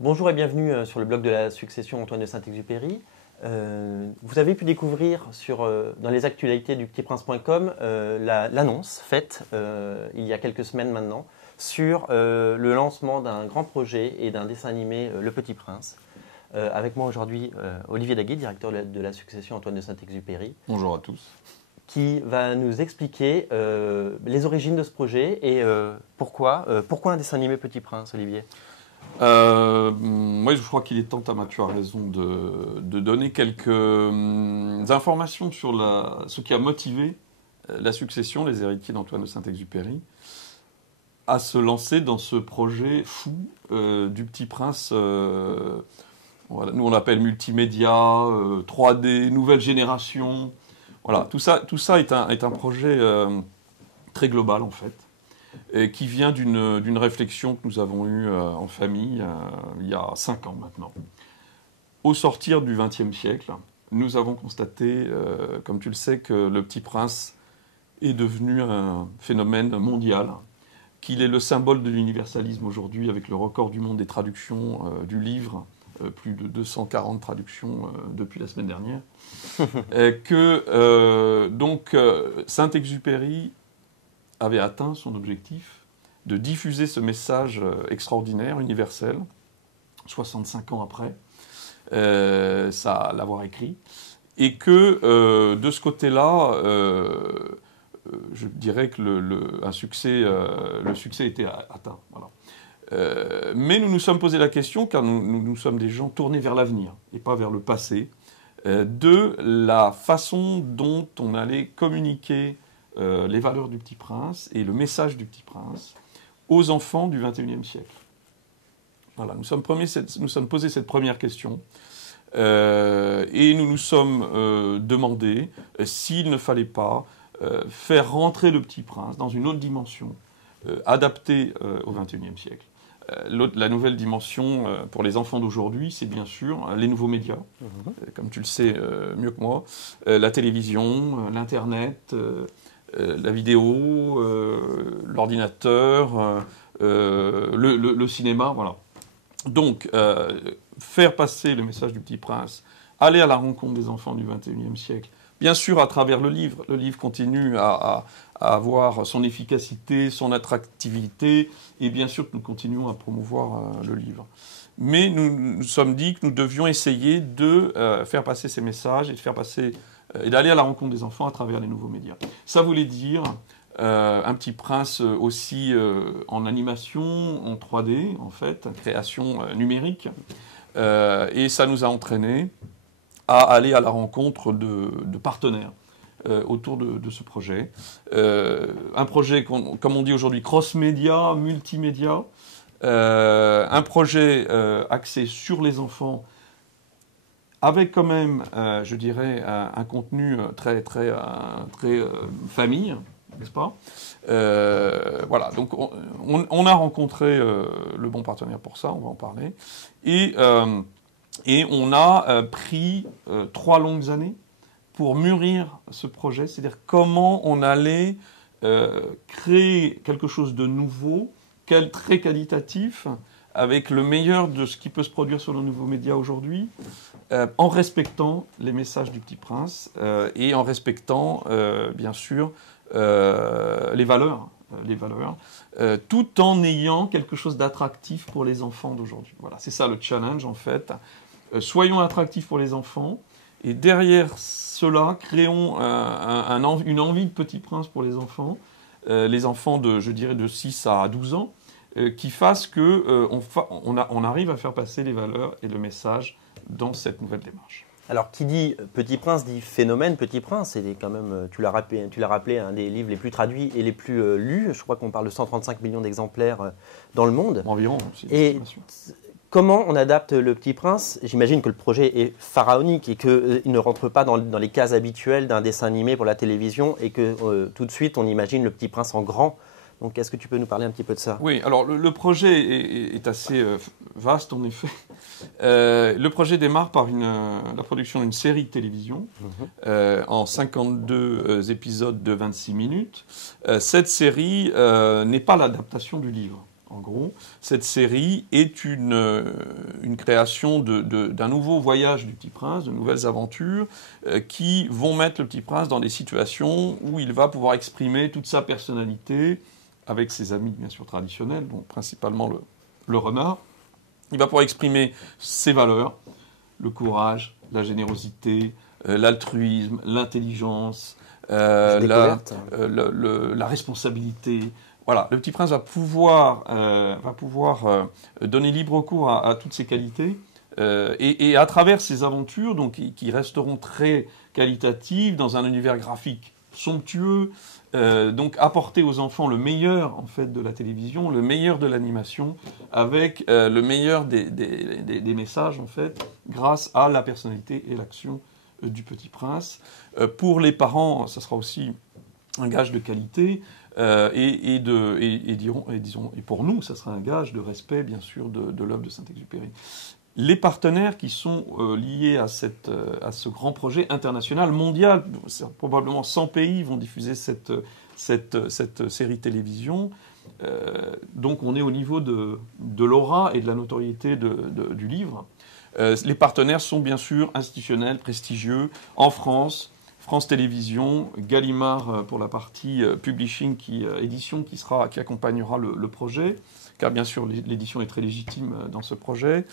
Bonjour et bienvenue sur le blog de la succession Antoine de Saint-Exupéry. Vous avez pu découvrir dans les actualités du petitprince.com l'annonce faite il y a quelques semaines maintenant sur le lancement d'un grand projet et d'un dessin animé Le Petit Prince. Avec moi aujourd'hui Olivier Daguet, directeur de la succession Antoine de Saint-Exupéry. Bonjour à tous. Qui va nous expliquer les origines de ce projet et pourquoi un dessin animé Petit Prince, Olivier? Moi, je crois qu'il est temps, tu as raison, de donner quelques informations sur ce qui a motivé la succession, les héritiers d'Antoine de Saint-Exupéry, à se lancer dans ce projet fou du Petit Prince. Voilà, nous, on l'appelle multimédia, 3D, nouvelle génération. Voilà, tout ça est un projet très global, en fait. Et qui vient d'une réflexion que nous avons eue en famille il y a 5 ans maintenant. Au sortir du XXe siècle, nous avons constaté, comme tu le sais, que le Petit Prince est devenu un phénomène mondial, qu'il est le symbole de l'universalisme aujourd'hui, avec le record du monde des traductions du livre, plus de 240 traductions depuis la semaine dernière, donc Saint-Exupéry avait atteint son objectif de diffuser ce message extraordinaire, universel, 65 ans après, l'avoir écrit, et que de ce côté-là, je dirais que le succès était atteint. Voilà. Mais nous nous sommes posé la question, car nous sommes des gens tournés vers l'avenir, et pas vers le passé, de la façon dont on allait communiquer les valeurs du Petit Prince et le message du Petit Prince aux enfants du XXIe siècle. Voilà, nous sommes posé cette première question et nous nous sommes demandé s'il ne fallait pas faire rentrer le Petit Prince dans une autre dimension adaptée au XXIe siècle. La nouvelle dimension pour les enfants d'aujourd'hui, c'est bien sûr les nouveaux médias, comme tu le sais mieux que moi, la télévision, l'Internet, la vidéo, l'ordinateur, le cinéma, voilà. Donc, faire passer le message du Petit Prince, aller à la rencontre des enfants du XXIe siècle, bien sûr à travers le livre. Le livre continue à avoir son efficacité, son attractivité, et bien sûr que nous continuons à promouvoir le livre. Mais nous sommes dit que nous devions essayer de faire passer ces messages et d'aller à la rencontre des enfants à travers les nouveaux médias. Ça voulait dire un Petit Prince aussi en animation, en 3D, en fait, création numérique. Et ça nous a entraînés à aller à la rencontre de partenaires autour de ce projet. Un projet, comme on dit aujourd'hui, cross-média, multimédia. Un projet axé sur les enfants, avec quand même, je dirais, un contenu très famille, n'est-ce pas? Voilà, donc on a rencontré le bon partenaire pour ça, on va en parler. Et on a pris 3 longues années pour mûrir ce projet, c'est-à-dire comment on allait créer quelque chose de nouveau, très qualitatif, avec le meilleur de ce qui peut se produire sur nos nouveaux médias aujourd'hui, en respectant les messages du Petit Prince et en respectant, bien sûr, les valeurs, tout en ayant quelque chose d'attractif pour les enfants d'aujourd'hui. Voilà, c'est ça le challenge, en fait. Soyons attractifs pour les enfants, et derrière cela, créons une envie de Petit Prince pour les enfants je dirais, de 6 à 12 ans, qui fasse qu'on arrive à faire passer les valeurs et le message dans cette nouvelle démarche. Alors, qui dit Petit Prince dit phénomène Petit Prince. C'est quand même, tu l'as rappelé, un des livres les plus traduits et les plus lus. Je crois qu'on parle de 135 millions d'exemplaires dans le monde. Environ, et comment on adapte le Petit Prince? J'imagine que le projet est pharaonique et qu'il ne rentre pas dans les cases habituelles d'un dessin animé pour la télévision et que tout de suite, on imagine le Petit Prince en grand. Donc, est-ce que tu peux nous parler un petit peu de ça? Oui, alors le projet est assez vaste, en effet. Le projet démarre par la production d'une série de télévision en 52 épisodes de 26 minutes. Cette série n'est pas l'adaptation du livre. en gros. Cette série est une création d'un nouveau voyage du Petit Prince, de nouvelles aventures, qui vont mettre le Petit Prince dans des situations où il va pouvoir exprimer toute sa personnalité, avec ses amis bien sûr traditionnels, bon, principalement le renard. Il va pouvoir exprimer ses valeurs, le courage, la générosité, l'altruisme, l'intelligence, la responsabilité. Voilà, le Petit Prince va pouvoir donner libre cours à toutes ces qualités et à travers ces aventures, donc qui resteront très qualitatives dans un univers graphique somptueux, donc apporter aux enfants le meilleur en fait de la télévision, le meilleur de l'animation, avec le meilleur des messages en fait, grâce à la personnalité et l'action du Petit Prince. Pour les parents, ça sera aussi un gage de qualité. Et pour nous, ça sera un gage de respect, bien sûr, de l'œuvre de Saint-Exupéry. Les partenaires qui sont liés à ce grand projet international, mondial, probablement 100 pays vont diffuser cette série télévision. Donc on est au niveau de l'aura et de la notoriété du livre. Les partenaires sont bien sûr institutionnels, prestigieux, en France. France Télévisions, Gallimard pour la partie publishing, édition qui accompagnera le projet, car bien sûr l'édition est très légitime dans ce projet.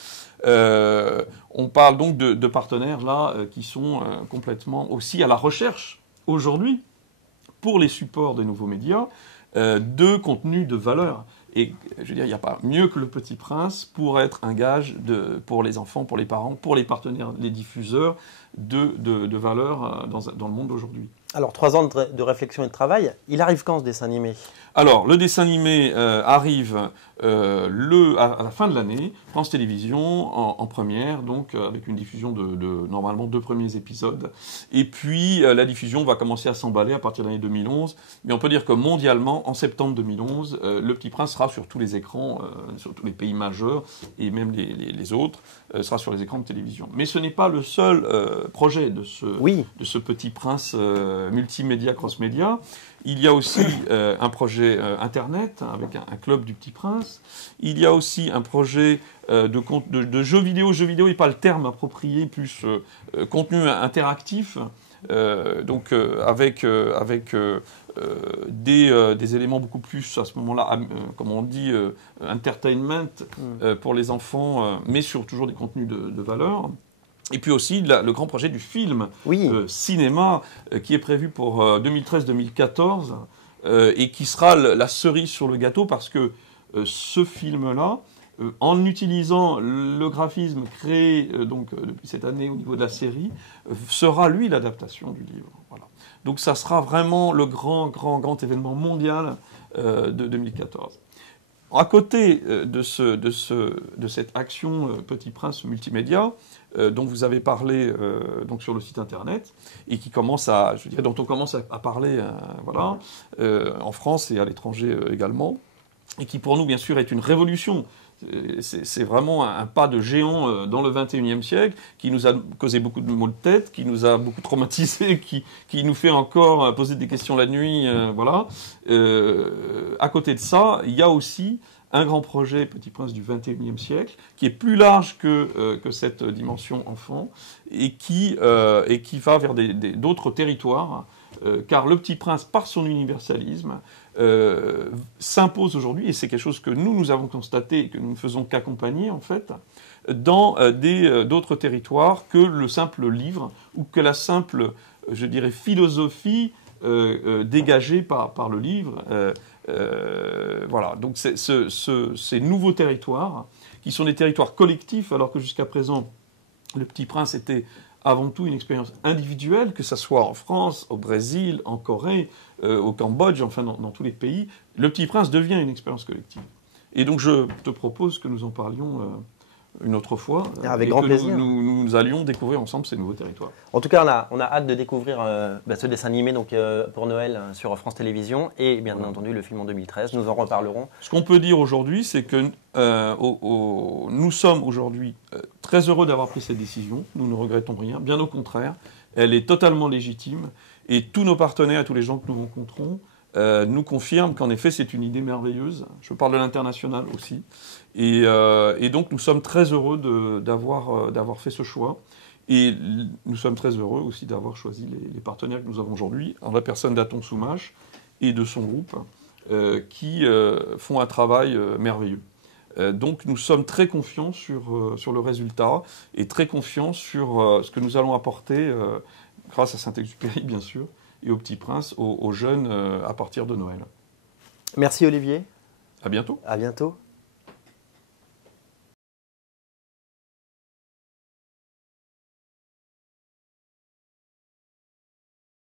On parle donc de partenaires là qui sont complètement aussi à la recherche aujourd'hui, pour les supports des nouveaux médias, de contenu de valeur. Et je veux dire, il n'y a pas mieux que le Petit Prince pour être un gage pour les enfants, pour les parents, pour les partenaires, les diffuseurs de valeur dans le monde d'aujourd'hui. Alors, 3 ans de réflexion et de travail, il arrive quand ce dessin animé ? Alors, le dessin animé arrive à la fin de l'année, France Télévisions en première, donc avec une diffusion de normalement 2 premiers épisodes. Et puis, la diffusion va commencer à s'emballer à partir de l'année 2011. Mais on peut dire que mondialement, en septembre 2011, Le Petit Prince sera sur tous les écrans, sur tous les pays majeurs, et même les autres, sera sur les écrans de télévision. Mais ce n'est pas le seul projet de ce Petit Prince multimédia, cross-média. Il y a aussi un projet Internet avec un club du Petit Prince. Il y a aussi un projet de jeux vidéo. Jeux vidéo n'est pas le terme approprié, plus contenu interactif. Donc avec des éléments beaucoup plus à ce moment-là, comme on dit, entertainment pour les enfants, mais sur toujours des contenus de valeur. Et puis aussi le grand projet du film cinéma qui est prévu pour 2013-2014 et qui sera la cerise sur le gâteau parce que ce film-là, en utilisant le graphisme créé depuis cette année au niveau de la série, sera lui l'adaptation du livre. Voilà. Donc ça sera vraiment le grand événement mondial de 2014. À côté de cette action Petit Prince multimédia, dont vous avez parlé donc sur le site internet, et qui commence dont on commence à parler en France et à l'étranger également, et qui pour nous bien sûr est une révolution. C'est vraiment un pas de géant dans le XXIe siècle, qui nous a causé beaucoup de maux de tête, qui nous a beaucoup traumatisés, qui nous fait encore poser des questions la nuit. À côté de ça, il y a aussi un grand projet Petit Prince du XXIe siècle, qui est plus large que cette dimension enfant, et qui va vers d'autres territoires, car le Petit Prince, par son universalisme, s'impose aujourd'hui, et c'est quelque chose que nous avons constaté et que nous ne faisons qu'accompagner en fait, dans d'autres territoires que le simple livre ou que la simple, je dirais, philosophie dégagée par le livre. Voilà, donc ces nouveaux territoires, qui sont des territoires collectifs, alors que jusqu'à présent, le Petit Prince était avant tout une expérience individuelle, que ce soit en France, au Brésil, en Corée, au Cambodge, enfin dans tous les pays. Le Petit Prince devient une expérience collective. Et donc je te propose que nous en parlions une autre fois. Avec grand plaisir. Nous allions découvrir ensemble ces nouveaux territoires. En tout cas, on a hâte de découvrir ce dessin animé pour Noël sur France Télévisions et bien entendu le film en 2013. Nous en reparlerons. Ce qu'on peut dire aujourd'hui, c'est que nous sommes aujourd'hui très heureux d'avoir pris cette décision. Nous ne regrettons rien. Bien au contraire, elle est totalement légitime. Et tous nos partenaires et tous les gens que nous rencontrons nous confirme qu'en effet, c'est une idée merveilleuse. Je parle de l'international aussi. Et donc, nous sommes très heureux d'avoir fait ce choix. Et nous sommes très heureux aussi d'avoir choisi les partenaires que nous avons aujourd'hui, en la personne d'Aton Soumache et de son groupe, qui font un travail merveilleux. Donc nous sommes très confiants sur le résultat et très confiants sur ce que nous allons apporter, grâce à Saint-Exupéry bien sûr, et au Petit Prince, aux jeunes à partir de Noël. Merci Olivier. À bientôt. À bientôt.